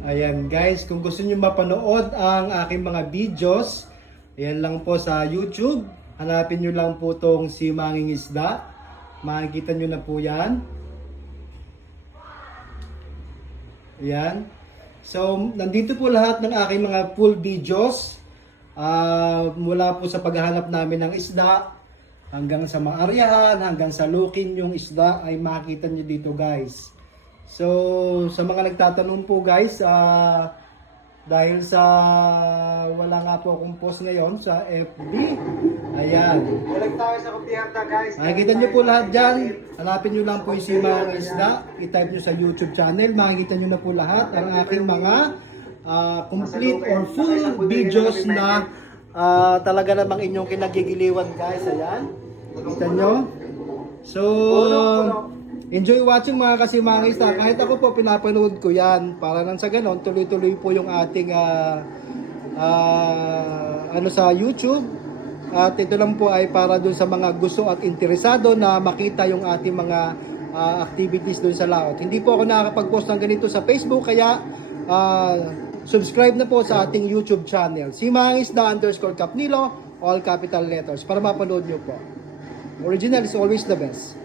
Ayan guys, kung gusto niyo mapanood ang aking mga videos, ayan lang po sa YouTube. Hanapin niyo lang po tong si Manging Isda. Makikita niyo na po yan. Ayan. So, nandito po lahat ng aking mga full videos. Mula po sa paghahanap namin ng isda, hanggang sa maaryahan, hanggang sa looking yung isda ay makikita niyo dito guys. So, sa mga nagtatanong po guys, dahil sa wala nga po akong post ngayon sa FB, ayan. Balik tayo sa Kupihanta guys. Makikita nyo po lahat dyan. Hanapin nyo lang po yung si Manging Isda. I-type nyo sa YouTube channel. Makikita nyo na po lahat ang aking mga complete or full videos na talaga namang inyong kinagigiliwan guys. Ayan. Nakita nyo. So, enjoy watching mga kasimangis. Kahit ako po pinapanood ko yan. Para nang sa ganon, tuloy-tuloy po yung ating sa YouTube. At ito lang po ay para dun sa mga gusto at interesado na makita yung ating mga activities dun sa laot. Hindi po ako nakakapag-post ng ganito sa Facebook, kaya subscribe na po sa ating YouTube channel. Si Mangisda_Capnilo, all capital letters, para mapanood nyo po. Original is always the best.